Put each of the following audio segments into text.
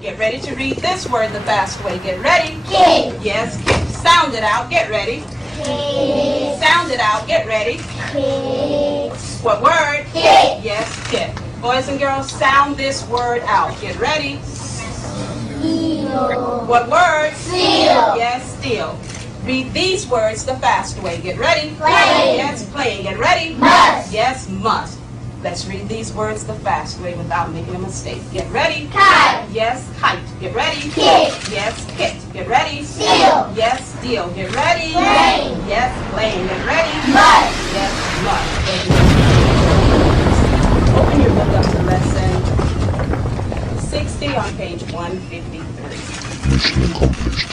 Get ready to read this word the fast way. Get ready. Kid. Yes, kid. Sound it out. Get ready. Kid. Sound it out. Get ready. Kid. What word? Kid. Yes, kid. Boys and girls, sound this word out. Get ready. Seal. What word? Seal. Yes, steal. Read these words the fast way. Get ready. Play. Yes, playing. Get ready. Must. Yes, must. Let's read these words the fast way without making a mistake. Get ready. Kite. Yes, kite. Get ready. Kit. Yes, kit. Get ready. Steal. Yes, steal. Get ready. Plane. Yes, plane. Get ready. Must. Yes, must. Open your book up to lesson 60 on page 153. Mission accomplished.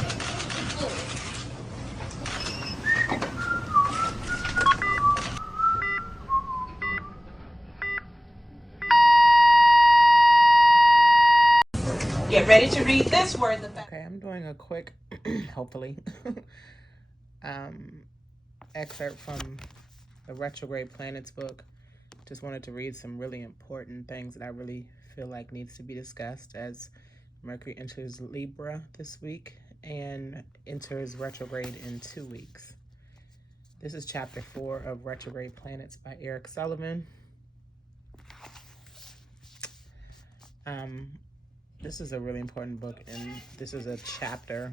Get ready to read this word. Okay, I'm doing a quick, hopefully, excerpt from the Retrograde Planets book. Just wanted to read some really important things that I really feel like needs to be discussed as Mercury enters Libra this week and enters retrograde in 2 weeks. This is chapter 4 of Retrograde Planets by Eric Sullivan. This is a really important book, and this is a chapter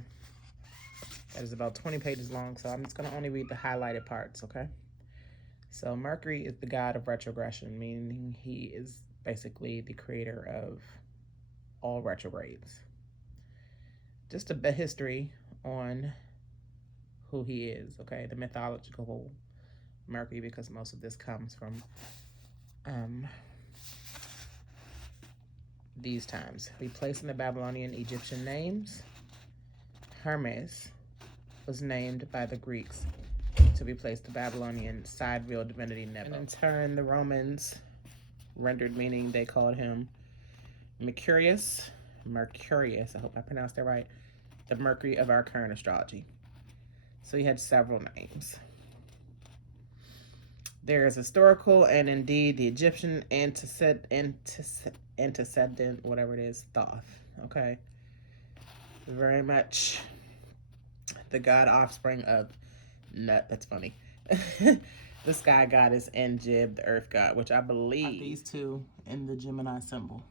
that is about 20 pages long, so I'm just going to only read the highlighted parts, okay? So Mercury is the god of retrogression, meaning he is basically the creator of all retrogrades. Just a bit history on who he is, okay? The mythological Mercury, because most of this comes from these times. Replacing the Babylonian Egyptian names, Hermes was named by the Greeks to replace the Babylonian sidereal divinity Nebo. And in turn, the Romans rendered meaning. They called him Mercurius, I hope I pronounced that right, the Mercury of our current astrology. So he had several names. There is historical and indeed the Egyptian antecedent, whatever it is, Thoth. Okay, very much the god offspring of Nut. That's funny. The sky goddess and Jib, the earth god, which I believe these two in the Gemini symbol.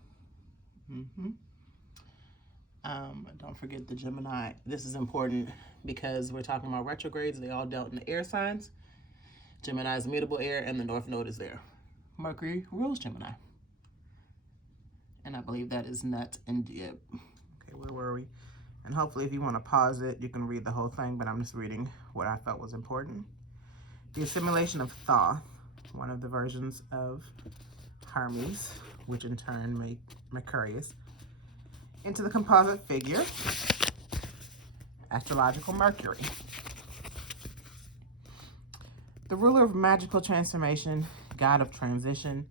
Don't forget the Gemini. This is important because we're talking about retrogrades. They all dealt in the air signs. Gemini is mutable air, and the North Node is there. Mercury rules Gemini. And I believe that is Nut and Jib. Okay, where were we? And hopefully if you want to pause it, you can read the whole thing, but I'm just reading what I felt was important. The assimilation of Thoth, one of the versions of Hermes, which in turn made Mercurius, into the composite figure, astrological Mercury. The ruler of magical transformation, god of transition,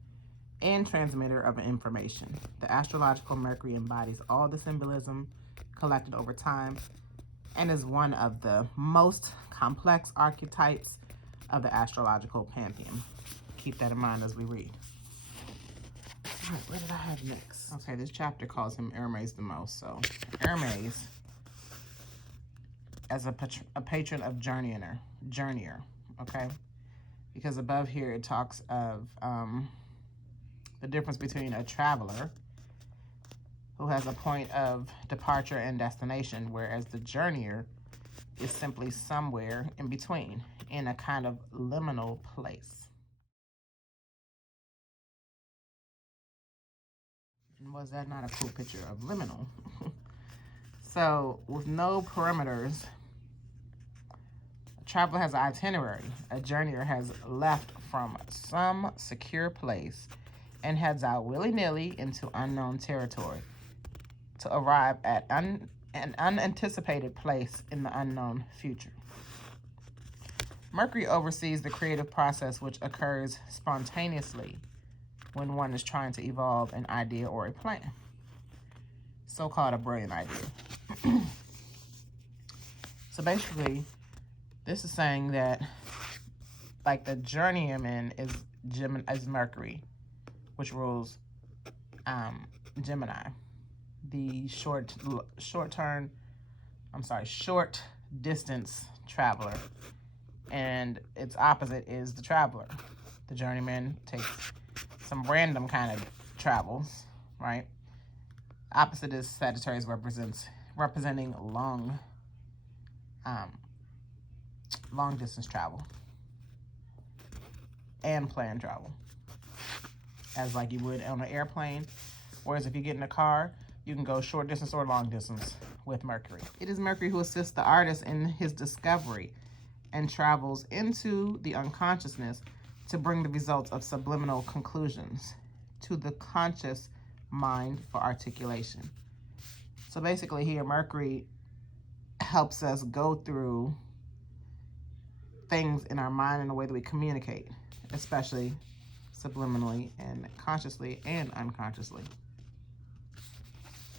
and transmitter of information. The astrological Mercury embodies all the symbolism collected over time and is one of the most complex archetypes of the astrological pantheon. Keep that in mind as we read. All right, what did I have next? Okay, this chapter calls him Hermes the most. So Hermes, as a patron of journeyer, okay? Because above here it talks of the difference between a traveler who has a point of departure and destination, whereas the journeyer is simply somewhere in between, in a kind of liminal place. And was that not a cool picture of liminal? So, with no perimeters, a traveler has an itinerary. A journeyer has left from some secure place and heads out willy-nilly into unknown territory to arrive at an unanticipated place in the unknown future. Mercury oversees the creative process which occurs spontaneously when one is trying to evolve an idea or a plan. So-called a brilliant idea. So basically, this is saying that, like, the journeyman is Mercury, which rules Gemini. the short distance traveler. And its opposite is the traveler. The journeyman takes some random kind of travels, right? Opposite is Sagittarius, representing long distance travel and planned travel, as like you would on an airplane. Whereas if you get in a car, you can go short distance or long distance with Mercury. It is Mercury who assists the artist in his discovery and travels into the unconsciousness to bring the results of subliminal conclusions to the conscious mind for articulation. So basically here, Mercury helps us go through things in our mind in a way that we communicate, especially subliminally and consciously and unconsciously.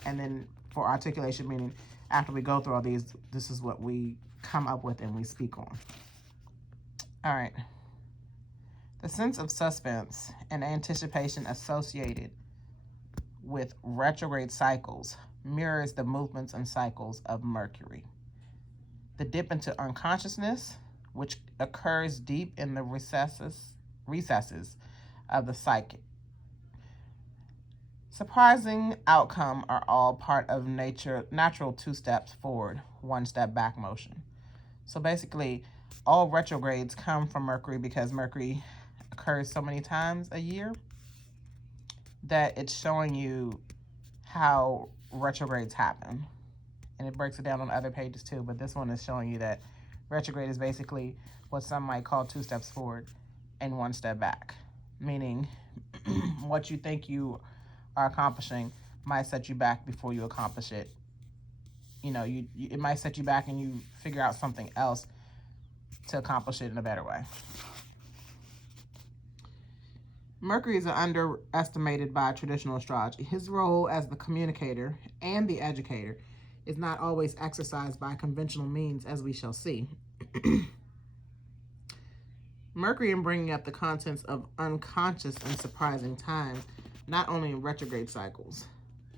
And then for articulation, meaning after we go through all these, this is what we come up with and we speak on. All right. The sense of suspense and anticipation associated with retrograde cycles mirrors the movements and cycles of Mercury. The dip into unconsciousness, which occurs deep in the recesses of the psychic. Surprising outcome are all part of natural 2 steps forward, 1 step back motion. So basically, all retrogrades come from Mercury because Mercury occurs so many times a year that it's showing you how retrogrades happen. And it breaks it down on other pages too, but this one is showing you that retrograde is basically what some might call 2 steps forward and 1 step back. Meaning what you think you are accomplishing might set you back before you accomplish it. You know, it might set you back and you figure out something else to accomplish it in a better way. Mercury is underestimated by traditional astrology. His role as the communicator and the educator is not always exercised by conventional means, as we shall see. Mercury in bringing up the contents of unconscious and surprising times, not only in retrograde cycles,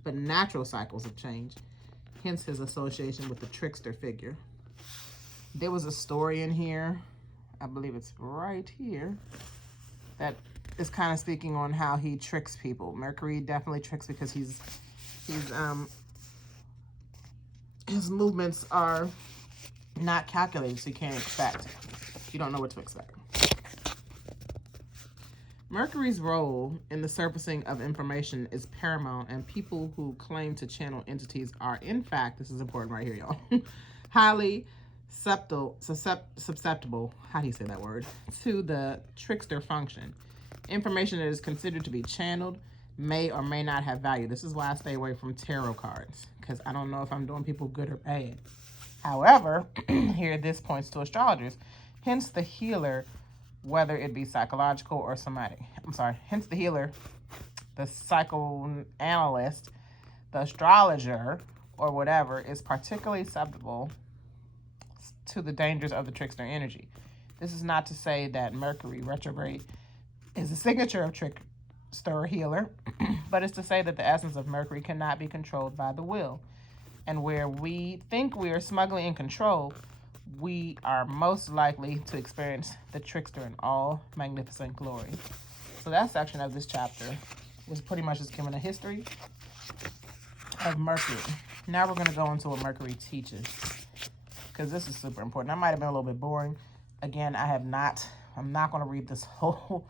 but natural cycles of change, hence his association with the trickster figure. There was a story in here, I believe it's right here, that is kind of speaking on how he tricks people. Mercury definitely tricks because his movements are not calculated, so you can't expect. You don't know what to expect. Mercury's role in the surfacing of information is paramount, and people who claim to channel entities are, in fact, this is important right here, y'all, highly susceptible, how do you say that word, to the trickster function. Information that is considered to be channeled may or may not have value. This is why I stay away from tarot cards, because I don't know if I'm doing people good or bad. However, here this points to astrologers, hence the healer, whether it be psychological or somatic. Hence the healer, the psychoanalyst, the astrologer, or whatever, is particularly susceptible to the dangers of the trickster energy. This is not to say that Mercury retrograde is a signature of trickster healer, but it's to say that the essence of Mercury cannot be controlled by the will. And where we think we are smugly in control, we are most likely to experience the trickster in all magnificent glory. So that section of this chapter was pretty much just giving a history of Mercury. Now we're going to go into what Mercury teaches, because this is super important. That might have been a little bit boring. Again, I'm not going to read this whole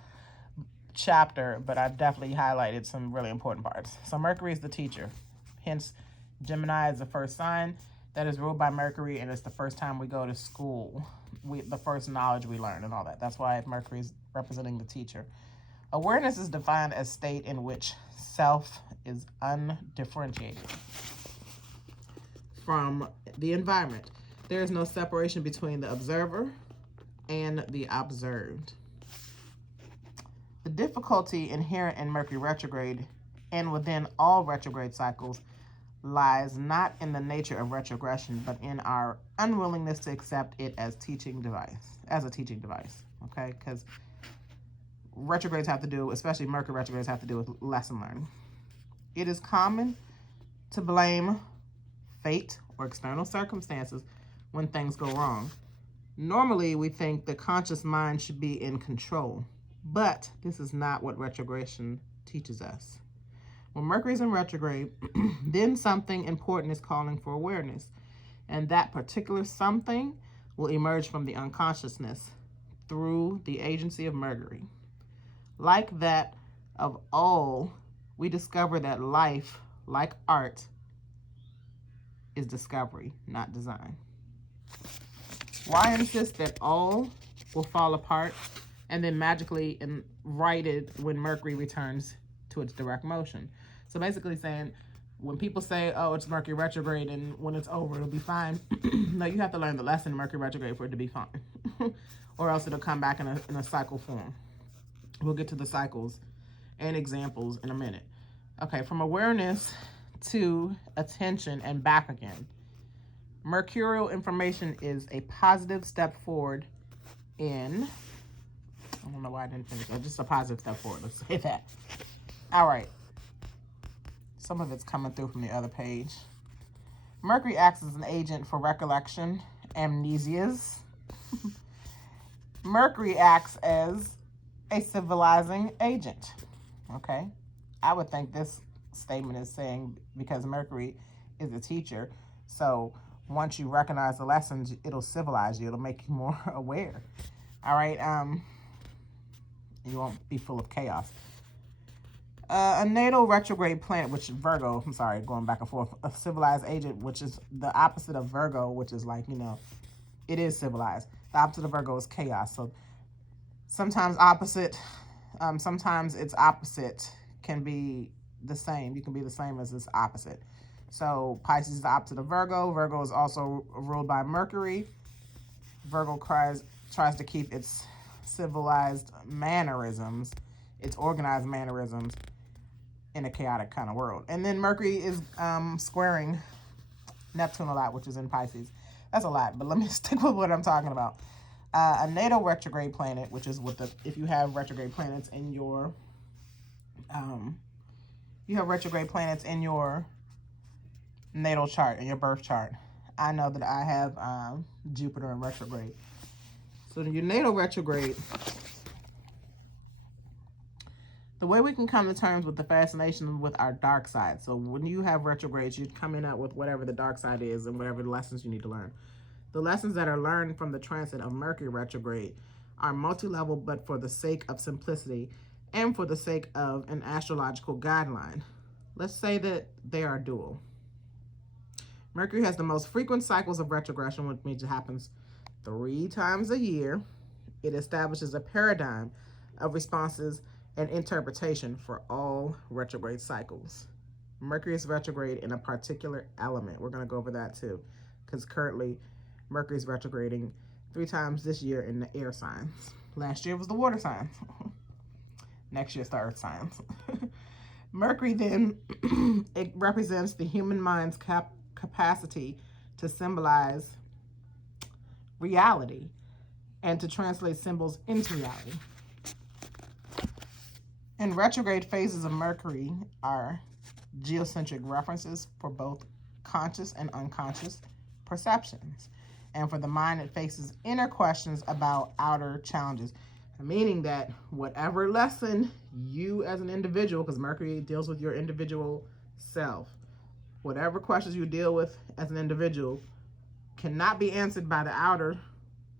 chapter, but I've definitely highlighted some really important parts. So Mercury is the teacher. Hence, Gemini is the first sign that is ruled by Mercury, and it's the first time we go to school, the first knowledge we learn and all that. That's why Mercury is representing the teacher. Awareness is defined as state in which self is undifferentiated from the environment. There is no separation between the observer and the observed. The difficulty inherent in Mercury retrograde and within all retrograde cycles lies not in the nature of retrogression, but in our unwillingness to accept it as a teaching device, okay? Because retrogrades have to do, especially Mercury retrogrades, have to do with lesson learning. It is common to blame fate or external circumstances when things go wrong. Normally, we think the conscious mind should be in control, but this is not what retrogression teaches us. When Mercury's in retrograde, then something important is calling for awareness, and that particular something will emerge from the unconsciousness through the agency of Mercury. Like that of all, we discover that life, like art, is discovery, not design. Why insist that all will fall apart and then magically righted when Mercury returns to its direct motion? So basically saying, when people say, oh, it's Mercury retrograde and when it's over, it'll be fine. No, you have to learn the lesson in Mercury retrograde for it to be fine. Or else it'll come back in a cycle form. We'll get to the cycles and examples in a minute. Okay, from awareness to attention and back again. Mercurial information is a positive step forward in, I don't know why I didn't finish that, just a positive step forward, let's say that. All right, some of it's coming through from the other page. Mercury acts as an agent for recollection, amnesias. Mercury acts as a civilizing agent, okay? I would think this statement is saying because Mercury is a teacher, so once you recognize the lessons, it'll civilize you. It'll make you more aware. All right. You won't be full of chaos. A natal retrograde planet, which Virgo, I'm sorry, going back and forth, a civilized agent, which is the opposite of Virgo, which is like, it is civilized. The opposite of Virgo is chaos. So sometimes its opposite can be the same. You can be the same as its opposite. So Pisces is the opposite of Virgo. Virgo is also ruled by Mercury. Virgo tries to keep its civilized mannerisms, its organized mannerisms in a chaotic kind of world. And then Mercury is squaring Neptune a lot, which is in Pisces. That's a lot, but let me stick with what I'm talking about. A natal retrograde planet, which is if you have retrograde planets in your, natal chart, in your birth chart. I know that I have Jupiter in retrograde. So your natal retrograde, the way we can come to terms with the fascination with our dark side. So when you have retrogrades, you're coming out with whatever the dark side is and whatever the lessons you need to learn. The lessons that are learned from the transit of Mercury retrograde are multi-level, but for the sake of simplicity and for the sake of an astrological guideline. Let's say that they are dual. Mercury has the most frequent cycles of retrogression, which means it happens 3 times a year. It establishes a paradigm of responses and interpretation for all retrograde cycles. Mercury is retrograde in a particular element. We're going to go over that too, because currently Mercury is retrograding 3 times this year in the air signs. Last year was the water signs. Next year's the earth signs. Mercury then, it represents the human mind's capacity to symbolize reality and to translate symbols into reality. And retrograde phases of Mercury are geocentric references for both conscious and unconscious perceptions. And for the mind, it faces inner questions about outer challenges, meaning that whatever lesson you as an individual, because Mercury deals with your individual self, whatever questions you deal with as an individual cannot be answered by the outer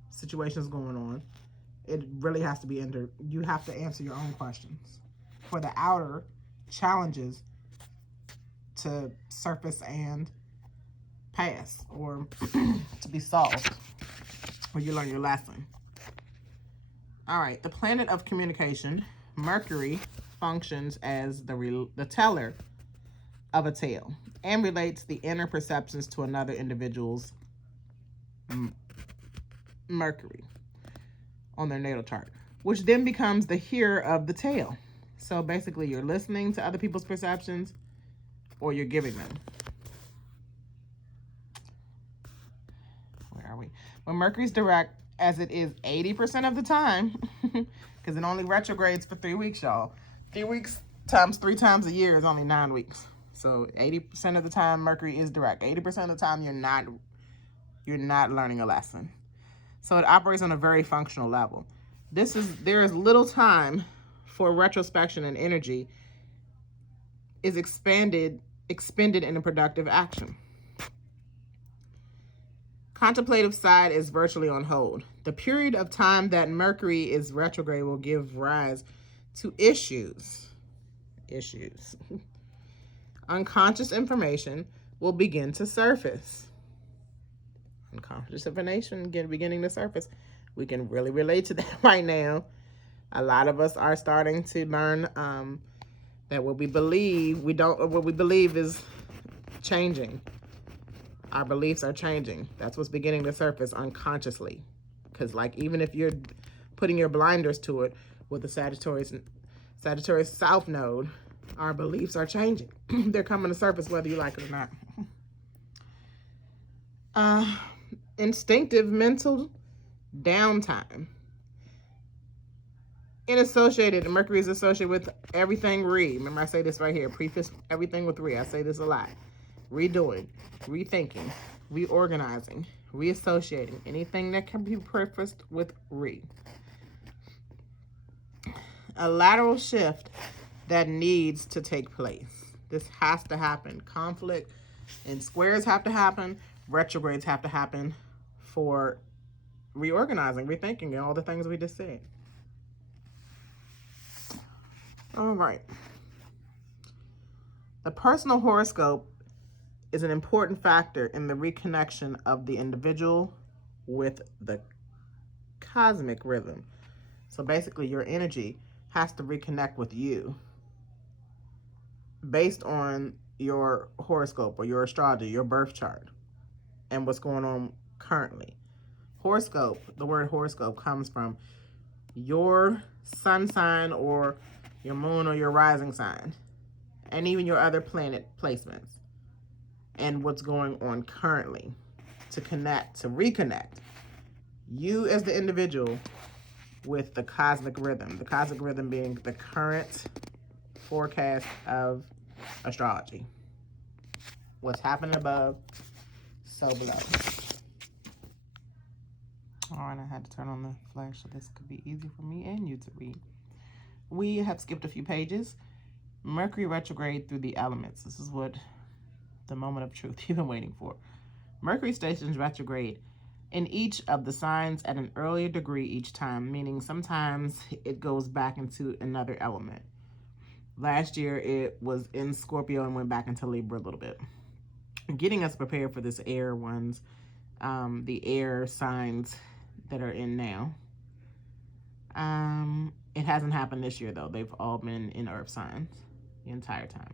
situations going on. It really has to be you have to answer your own questions for the outer challenges to surface and pass or to be solved when you learn your lesson. All right, the planet of communication, Mercury, functions as the teller of a tale and relates the inner perceptions to another individual's Mercury on their natal chart, which then becomes the hearer of the tale. So basically, you're listening to other people's perceptions or you're giving them. Where are we? When Mercury's direct, as it is 80% of the time, because it only retrogrades for 3 weeks, y'all. 3 weeks times 3 times a year is only 9 weeks. So 80% of the time, Mercury is direct. 80% of the time, you're not learning a lesson. So it operates on a very functional level. There is little time for retrospection, and energy is expended in a productive action. Contemplative side is virtually on hold. The period of time that Mercury is retrograde will give rise to issues. Unconscious information will begin to surface. Unconscious information beginning to surface. We can really relate to that right now. A lot of us are starting to learn that what we believe is changing. Our beliefs are changing. That's what's beginning to surface unconsciously. Because like even if you're putting your blinders to it with the Sagittarius South Node, our beliefs are changing. They're coming to surface whether you like it or not. Instinctive mental downtime. Mercury is associated with everything Remember I say this right here, preface everything with I say this a lot. Redoing, rethinking, reorganizing, reassociating, anything that can be prefaced with A lateral shift that needs to take place. This has to happen. Conflict and squares have to happen. Retrogrades have to happen for reorganizing, rethinking, and all the things we just said. All right. The personal horoscope is an important factor in the reconnection of the individual with the cosmic rhythm. So basically, your energy has to reconnect with you based on your horoscope or your astrology, your birth chart, and what's going on currently. The word horoscope comes from your sun sign or your moon or your rising sign, and even your other planet placements, and what's going on currently to reconnect you as the individual with the cosmic rhythm. The cosmic rhythm being the current forecast of astrology. What's happening above, so below. All right, I had to turn on the flash so this could be easy for me and you to read. We have skipped a few pages. Mercury retrograde through the elements. This is what the moment of truth you've been waiting for. Mercury stations retrograde in each of the signs at an earlier degree each time, meaning sometimes it goes back into another element. Last year it was in Scorpio and went back into Libra a little bit. Getting us prepared for this air ones, the air signs that are in now. It hasn't happened this year though. They've all been in earth signs the entire time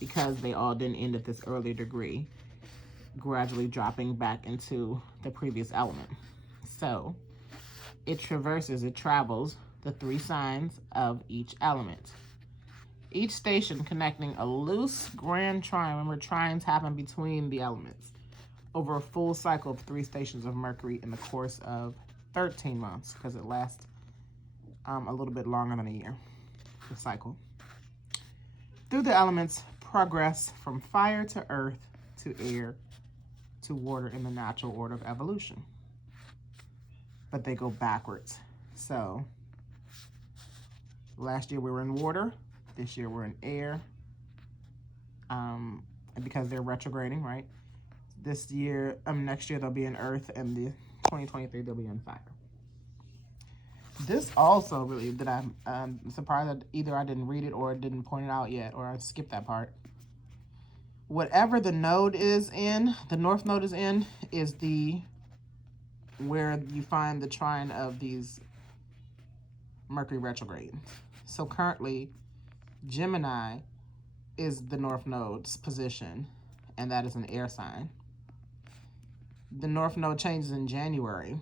because they all didn't end at this earlier degree, gradually dropping back into the previous element. So it travels the 3 signs of each element. Each station connecting a loose grand trine. Remember, trines happen between the elements over a full cycle of 3 stations of Mercury in the course of 13 months, because it lasts a little bit longer than a year, the cycle. Through the elements, progress from fire to earth to air to water in the natural order of evolution. But they go backwards. So last year we were in water. This year we're in air. Because they're retrograding, right? Next year they'll be in earth, and the 2023 they'll be in fire. This also really, that I'm surprised that either I didn't read it or didn't point it out yet, or I skipped that part. Whatever the node is in, the north node is in, is where you find the trine of these Mercury retrograde. So currently, Gemini is the north node's position, and that is an air sign. The north node changes in January,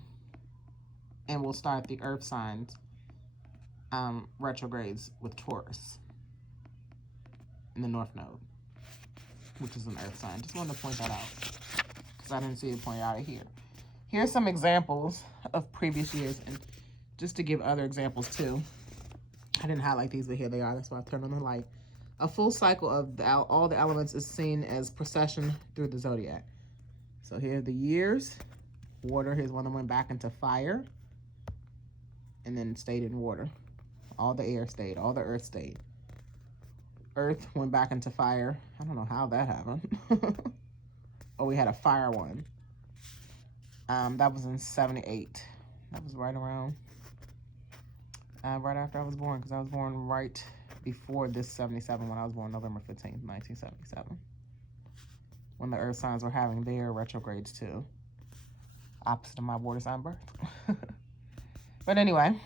and we'll start the earth signs retrogrades with Taurus in the north node, which is an earth sign. Just wanted to point that out because I didn't see it pointed out here. Here's some examples of previous years, and just to give other examples too. I didn't highlight these, but here they are. That's why I turned on the light. A full cycle of all the elements is seen as procession through the zodiac. So here are the years. Water, here's one that went back into fire and then stayed in water. All the air stayed, all the earth stayed. Earth went back into fire. I don't know how that happened. Oh, we had a fire one. That was in 78. That was right around, right after I was born, because I was born right before this 77 when I was born November 15th, 1977. When the earth signs were having their retrogrades too. Opposite of my water sign birth. But anyway,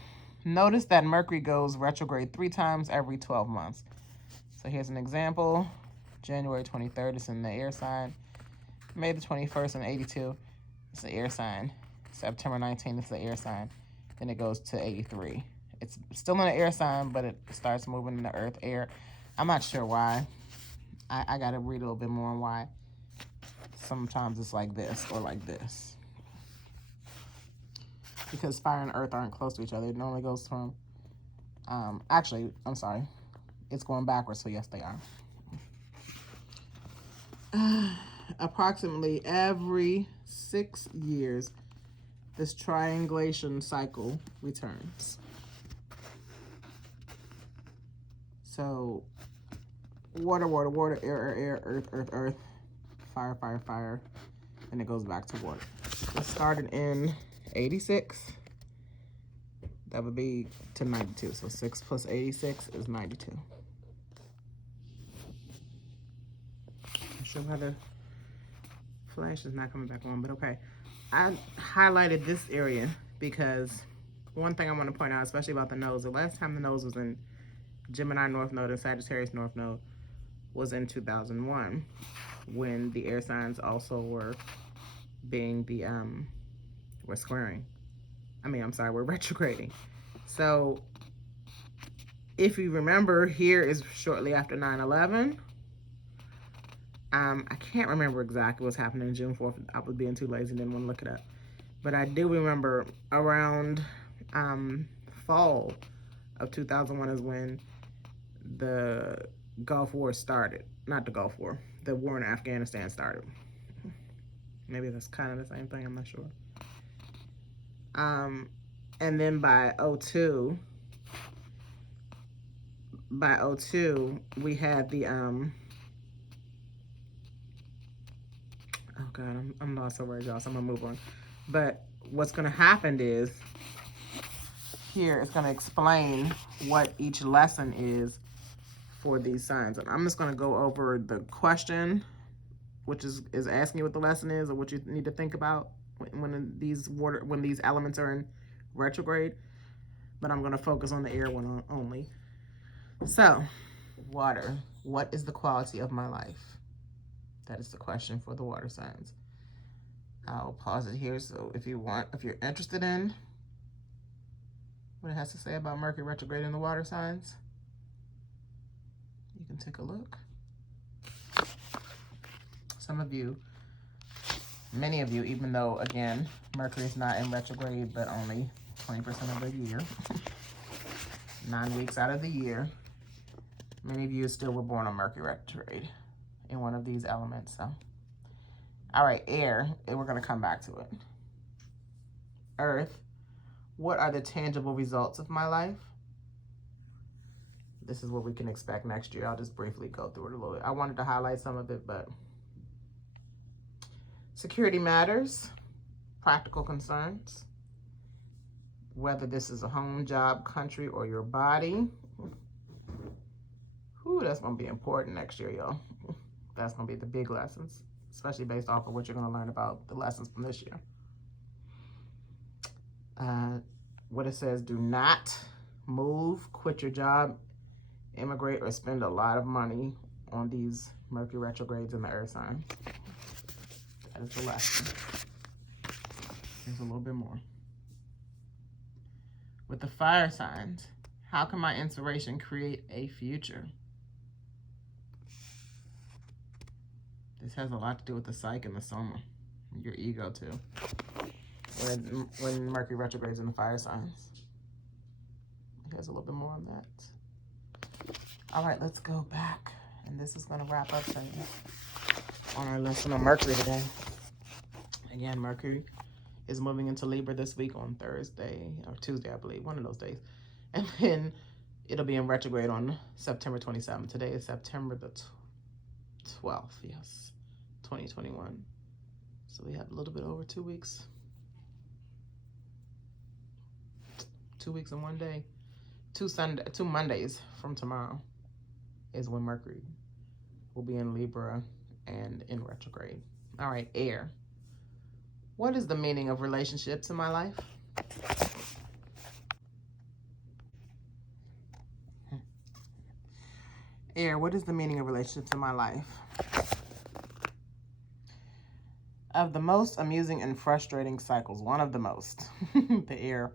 notice that Mercury goes retrograde 3 times every 12 months. So here's an example. January 23rd, it's in the air sign. May the 21st in 82, it's the air sign. September 19th, it's the air sign. Then it goes to 83. It's still in the air sign, but it starts moving in the earth air. I'm not sure why. I got to read a little bit more on why. Sometimes it's like this or like this. Because fire and earth aren't close to each other. It normally goes from, actually, I'm sorry. It's going backwards, so yes, they are. Approximately every 6 years, this triangulation cycle returns. So, water, water, water, air, air, air, earth, earth, earth, fire, fire, fire, and it goes back to water. It started in 86. That would be to 92. So 6 plus 86 is 92. I'm sure why the flash is not coming back on, but okay. I highlighted this area because one thing I want to point out, especially about the nose, the last time the nose was in Gemini North Node and Sagittarius North Node was in 2001, when the air signs also were being the, we're squaring. We're retrograding. So if you remember, here is shortly after 9/11. I can't remember exactly what's happening on June 4th. I was being too lazy and didn't want to look it up. But I do remember around fall of 2001 is when the Gulf War started. Not the Gulf War. The war in Afghanistan started. Maybe that's kind of the same thing. I'm not sure. And then by 02, we had the, oh God, I'm lost over, y'all, so I'm gonna move on. But what's gonna happen is, here it's gonna explain what each lesson is for these signs. And I'm just gonna go over the question, which is asking you what the lesson is or what you need to think about when these elements are in retrograde. But I'm gonna focus on the air one only. So, water. What is the quality of my life? That is the question for the water signs. I'll pause it here, so if you're interested in what it has to say about Mercury retrograde in the water signs, you can take a look. Some of you, many of you, even though, again, Mercury is not in retrograde, but only 20% of the year, 9 weeks out of the year, many of you still were born on Mercury retrograde in one of these elements. So, all right, air, and we're going to come back to it. Earth, what are the tangible results of my life? This is what we can expect next year. I'll just briefly go through it a little bit. I wanted to highlight some of it, but security matters, practical concerns, whether this is a home, job, country, or your body. Ooh, that's going to be important next year, y'all. That's going to be the big lessons, especially based off of what you're going to learn about the lessons from this year. What it says, do not move, quit your job, immigrate, or spend a lot of money on these Mercury retrogrades in the earth sign. That is the lesson. There's a little bit more. With the fire signs, how can my inspiration create a future? This has a lot to do with the psyche and the soma, your ego too. When Mercury retrogrades in the fire signs. He has a little bit more on that. All right, let's go back. And this is going to wrap up on our lesson on Mercury today. Again, Mercury is moving into Libra this week on Thursday or Tuesday, I believe, one of those days. And then it'll be in retrograde on September 27th. Today is September the 12th, yes, 2021. So we have a little bit over 2 weeks. 2 weeks and 1 day. Two Mondays from tomorrow is when Mercury will be in Libra and in retrograde. All right, air. What is the meaning of relationships in my life? Air, what is the meaning of relationships in my life? Of the most amusing and frustrating cycles, one of the most, the air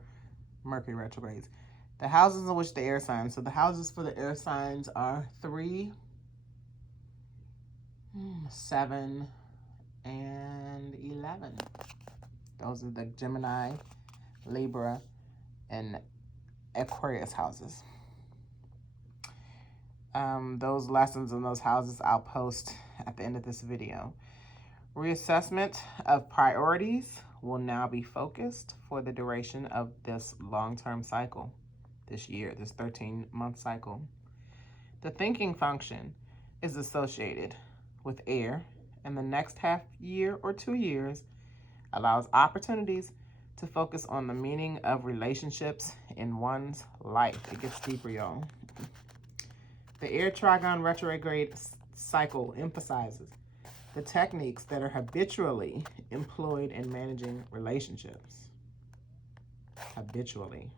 Mercury retrogrades. The houses in which the air signs. So the houses for the air signs are 3, 7, and 11. Those are the Gemini, Libra, and Aquarius houses. Those lessons in those houses I'll post at the end of this video. Reassessment of priorities will now be focused for the duration of this long-term cycle, this year, this 13-month cycle. The thinking function is associated with air, and the next half year or 2 years allows opportunities to focus on the meaning of relationships in one's life. It gets deeper, y'all. The air trigon retrograde cycle emphasizes the techniques that are habitually employed in managing relationships. Habitually.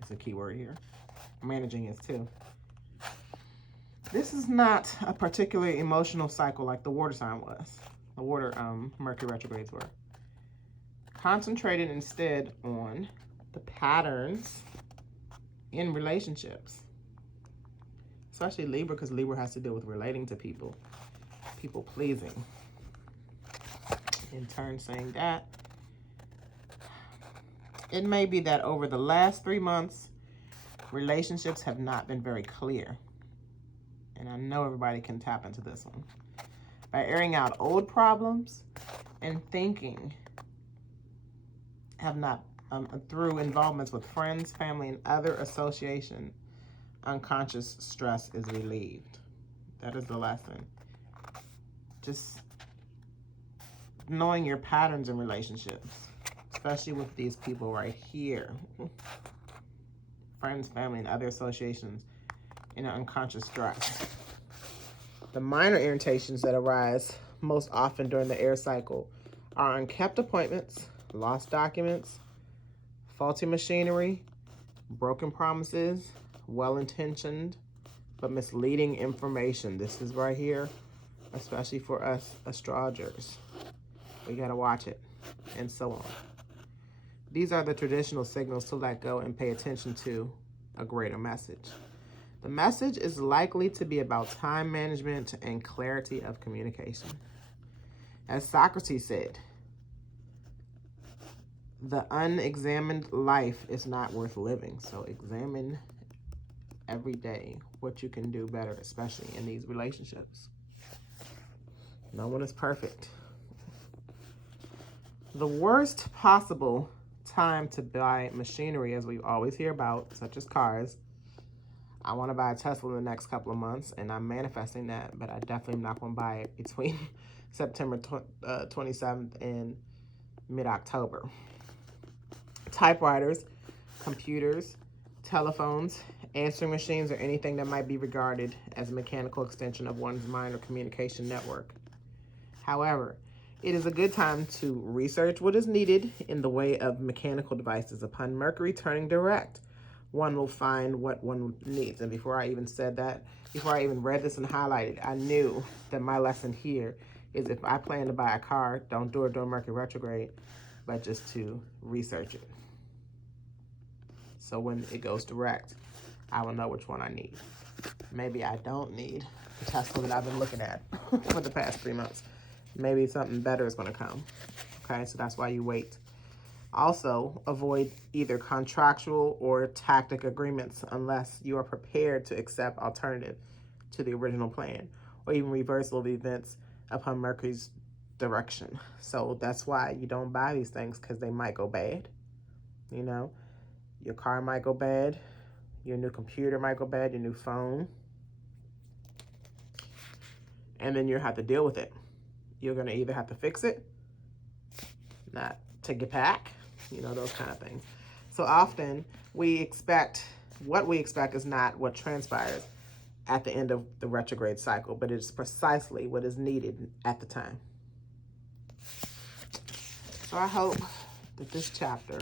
It's a key word here. Managing is too. This is not a particularly emotional cycle like the water sign was. The water Mercury retrogrades were. Concentrated instead on the patterns in relationships. Especially Libra, because Libra has to deal with relating to people. People pleasing. In turn, saying that it may be that over the last 3 months, relationships have not been very clear. And I know everybody can tap into this one. By airing out old problems and thinking have not, through involvements with friends, family, and other association, unconscious stress is relieved. That is the lesson. Just knowing your patterns in relationships, especially with these people right here. Friends, family, and other associations in an unconscious stress. The minor irritations that arise most often during the air cycle are unkept appointments, lost documents, faulty machinery, broken promises, well-intentioned but misleading information. This is right here, especially for us astrologers. We gotta watch it, and so on. These are the traditional signals to let go and pay attention to a greater message. The message is likely to be about time management and clarity of communication. As Socrates said, the unexamined life is not worth living. So examine every day what you can do better, especially in these relationships. No one is perfect. The worst possible time to buy machinery, as we always hear about, such as cars. I want to buy a Tesla in the next couple of months, and I'm manifesting that, but I definitely am not going to buy it between September 27th and mid-October. Typewriters, computers, telephones, answering machines, or anything that might be regarded as a mechanical extension of one's mind or communication network. However, it is a good time to research what is needed in the way of mechanical devices. Upon Mercury turning direct, one will find what one needs. And before I even said that, before I even read this and highlighted, I knew that my lesson here is if I plan to buy a car, don't do it during Mercury retrograde, but just to research it. So when it goes direct, I will know which one I need. Maybe I don't need the Tesla that I've been looking at for the past 3 months. Maybe something better is going to come. Okay, so that's why you wait Also, avoid either contractual or tactic agreements unless you are prepared to accept alternative to the original plan, or even reversal of events upon Mercury's direction. So that's why you don't buy these things, because they might go bad. You know, your car might go bad, your new computer might go bad, your new phone, and then you'll have to deal with it. You're going to either have to fix it, not take it back, you know, those kind of things. So often what we expect is not what transpires at the end of the retrograde cycle, but it's precisely what is needed at the time. So I hope that this chapter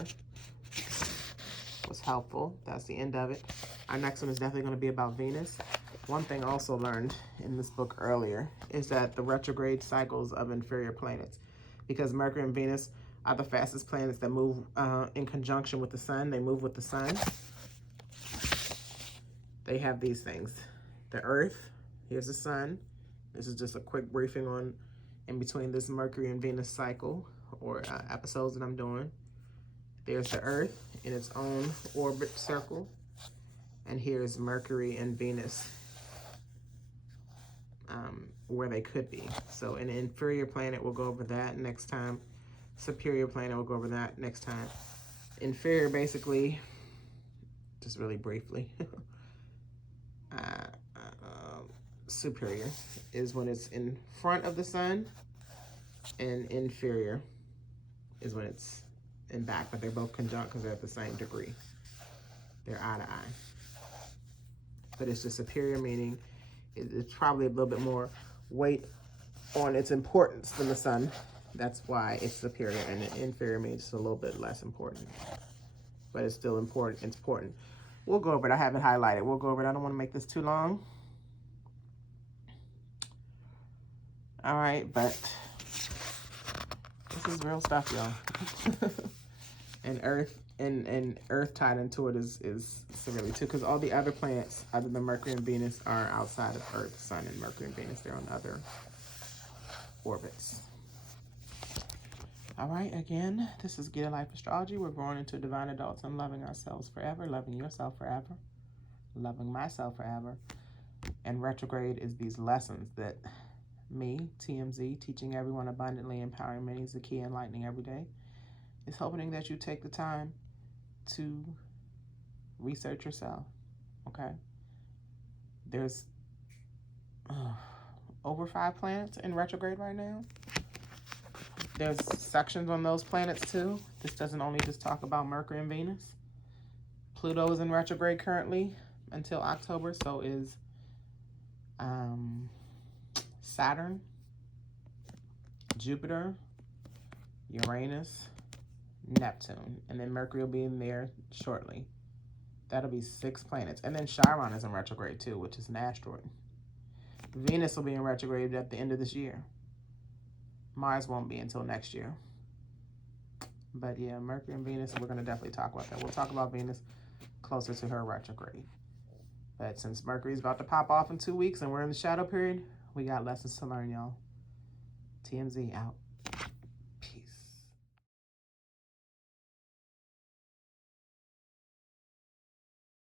was helpful. That's the end of it. Our next one is definitely going to be about Venus. One thing I also learned in this book earlier is that the retrograde cycles of inferior planets, because Mercury and Venus are the fastest planets that move in conjunction with the sun. They move with the sun. They have these things. The Earth, here's the sun. This is just a quick briefing on in between this Mercury and Venus cycle or episodes that I'm doing. There's the Earth in its own orbit circle. And here's Mercury and Venus where they could be. So an inferior planet, we'll go over that next time. Superior planet, we'll go over that next time. Inferior, basically, just really briefly, superior is when it's in front of the sun, and inferior is when it's in back, but they're both conjunct because they're at the same degree. They're eye to eye. But it's just superior, meaning it's probably a little bit more weight on its importance than the sun. That's why it's superior, and inferior means it's a little bit less important. But it's still important. It's important. We'll go over it. I have it highlighted. We'll go over it. I don't want to make this too long. All right, but this is real stuff, y'all. And Earth tied into it is severely too, because all the other planets other than Mercury and Venus are outside of Earth, Sun, and Mercury and Venus. They're on other orbits. All right, again, this is Get a Life Astrology. We're growing into divine adults and loving ourselves forever, loving yourself forever, loving myself forever. And retrograde is these lessons that me, TMZ, teaching everyone abundantly, empowering many is the key, enlightening every day, is hoping that you take the time to research yourself, okay? There's over 5 planets in retrograde right now. There's sections on those planets too. This doesn't only just talk about Mercury and Venus. Pluto is in retrograde currently until October, so is Saturn, Jupiter, Uranus, Neptune, and then Mercury will be in there shortly. That'll be 6 planets. And then Chiron is in retrograde too, which is an asteroid. Venus will be in retrograde at the end of this year. Mars won't be until next year. But yeah, Mercury and Venus, we're going to definitely talk about that. We'll talk about Venus closer to her retrograde. But since Mercury's about to pop off in 2 weeks and we're in the shadow period, we got lessons to learn, y'all. TMZ out.